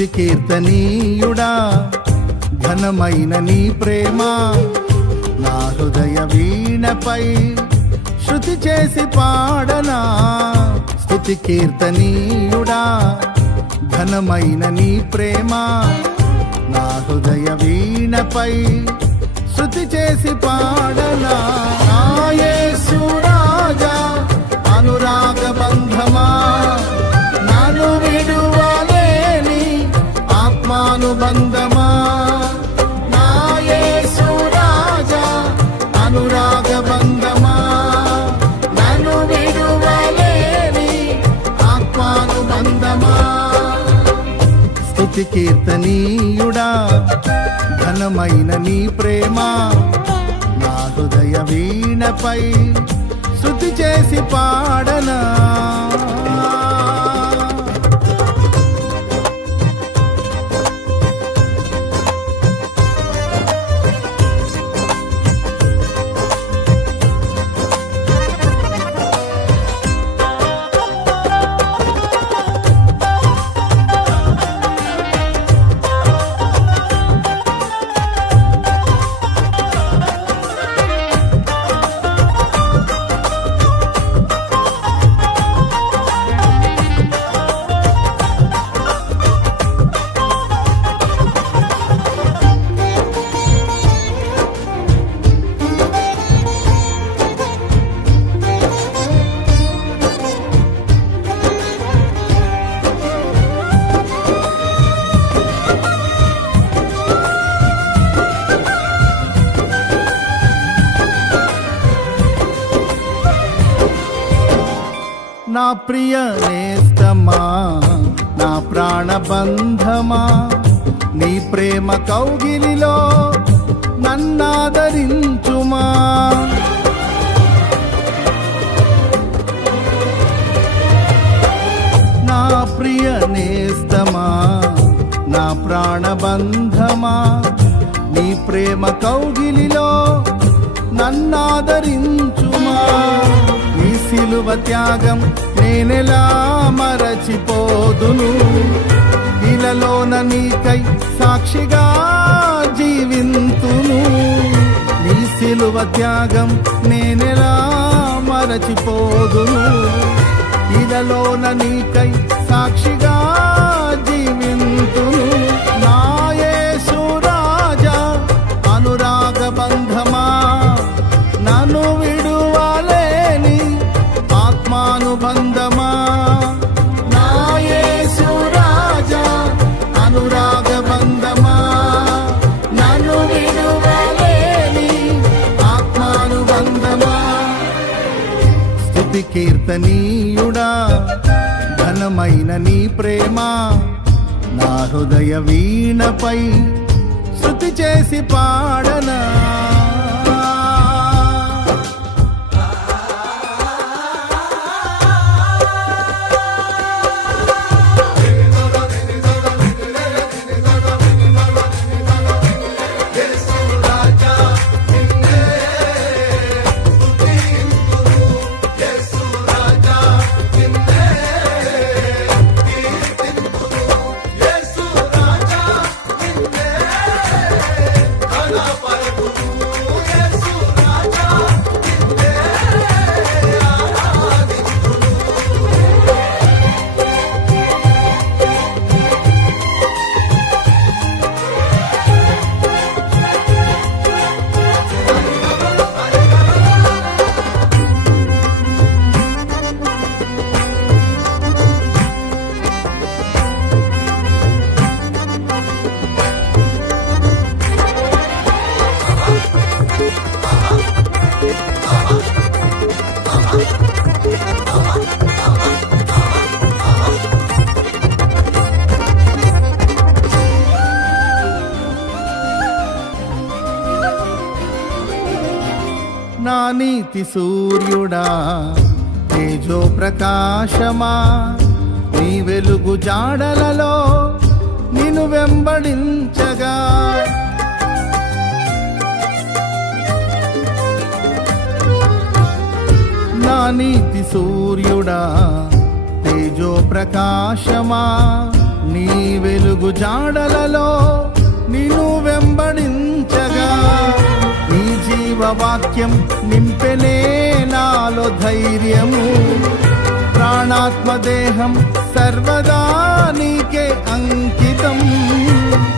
స్తుతి కీర్తనీయుడా ఘనమైన నీ ప్రేమ నా హృదయ వీణపై శృతి చేసి పాడనా. స్తుతి కీర్తనీయుడా ఘనమైన నీ ప్రేమ నా హృదయ వీణపై శృతి చేసి పాడనా. నా యేసు రాజా అనురాగ బంధమా నన్ను విడువలేని ఆత్మానుబంధమా. నా యేసు రాజా అనురాగ బంధమా నన్ను విడువలేని ఆత్మానుబంధమా. స్తుతి కీర్తనీయుడా ఘనమైన నీ ప్రేమ నా హృదయ వీణపై శృతి చేసి పాడనా. నా ప్రియ నేస్తమా నా ప్రాణబంధమా నీ ప్రేమ కౌగిలిలో నన్నాదరించుమా. నా ప్రియ నేస్తమా నా ప్రాణబంధమా నీ ప్రేమ కౌగిలిలో నన్నాదరించుమా. నీ సిలువ త్యాగం నేనెలా మరచిపోదును, ఇలలోన నీకై సాక్షిగా జీవింతును. నీ సిలువ త్యాగం నేనెలా మరచిపోదును, ఇలలోన నీకై సాక్షిగా జీవింతును. నా యేసు రాజా అనురాగ బంధమా నన్ను విడువలేని ఆత్మానుబంధమా. నా యేసు రాజా అనురాగ బంధమా నన్ను విడువలేని ఆత్మానుబంధమా. స్తుతి కీర్తనీయుడా ఘనమైన నీ ప్రేమ నా హృదయ వీణపై శృతి చేసి పాడనా. నా నీతి సూర్యుడా తేజో ప్రకాశమా నీ వెలుగు జాడలలో నిన్ను వెంబడించగా. నా నీతి సూర్యుడా తేజో ప్రకాశమా నీ వెలుగు జాడలలో నిన్ను వెంబడించగా నీ జీవవాక్యం నింపెనే నాలో ధైర్యము. ప్రాణాత్మదేహం సర్వదా నీకే అంకితం.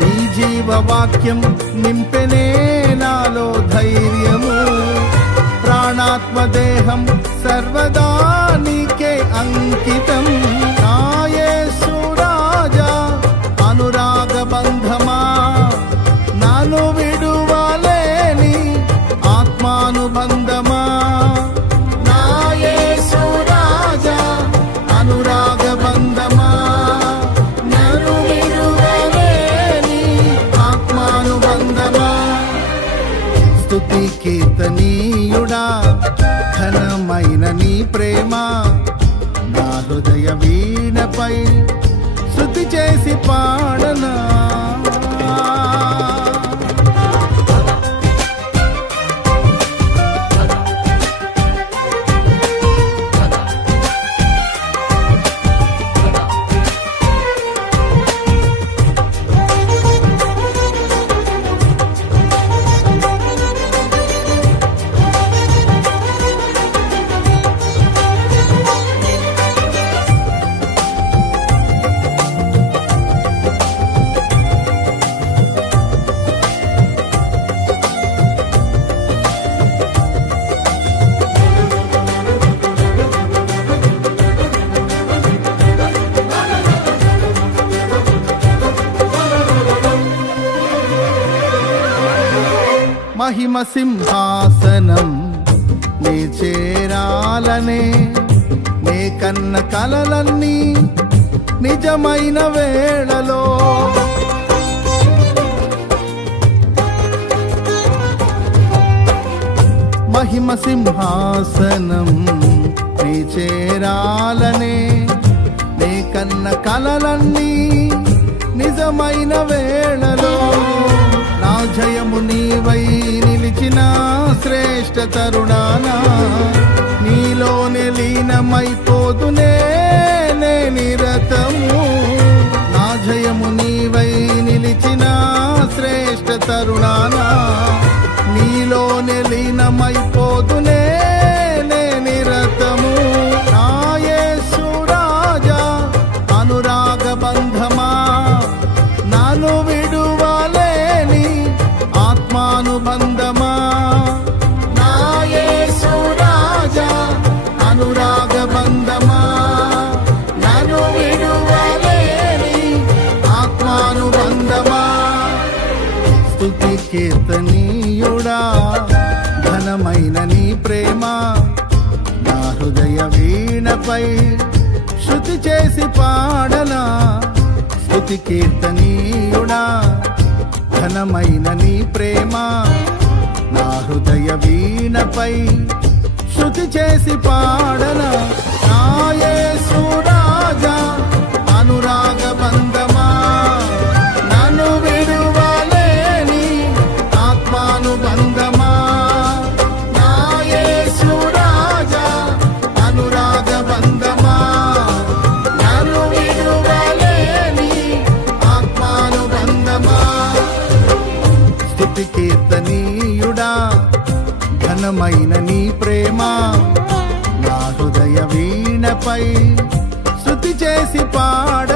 నీ జీవవాక్యం నింపెనే నాలో ధైర్యము. ప్రాణాత్మదేహం సర్వదా నీకే అంకితం. నా యేసు రాజా అనురాగ బంధమా, నన్ను విడువలేని ఆత్మానుబంధమా. నా యేసు రాజా అనురాగ బంధమా, నన్ను విడువలేని ఆత్మానుబంధమా. స్తుతి కీర్తనీయుడా ఘనమైన నీ ప్రేమ నా హృదయ వీణపై శృతి చేసి పాడనా. మహిమ సింహాసనం నే చేరాలనే నే కన్న కలలన్నీ నిజమైన వేళలో మహిమ సింహాసనం నే చేరాలనే నే కన్న కలలన్నీ నిజమైన వేళలో నా జయము నీవై నిలిచిన శ్రేష్ఠ తరుణానా నీలోనే లీనమైపోదునే నే నిరతము. నా జయము నీవై నిలిచిన శ్రేష్ఠ తరుణానా నీలోనే లీనమైపోదునే నే నిరతము. నా యేసు రాజా అనురాగ బంధమా, నన్ను విడువలేని ఆత్మానుబంధమా. నా యేసు రాజా అనురాగ బంధమా, నన్ను విడువలేని ఆత్మానుబంధమా. స్తుతి కీర్తనీయుడా ఘనమైన నీ ప్రేమ నా హృదయ వీణపై శృతి చేసి పాడనా. స్తుతి కీర్తనీయుడా ఘనమైన నీ ప్రేమ నా హృదయ వీణపై శృతి చేసి పాడనా. నా యేసు రాజా అనురాగ బంధమా, నన్ను విడువలేని ఆత్మానుబంధమా. నా యేసు రాజా అనురాగ బంధమా, నన్ను విడువలేని ఆత్మానుబంధమా. స్తుతి కీర్తనీయుడా ఘనమైన నీ ప్రేమ నా హృదయ వీణపై శృతి చేసి పాడ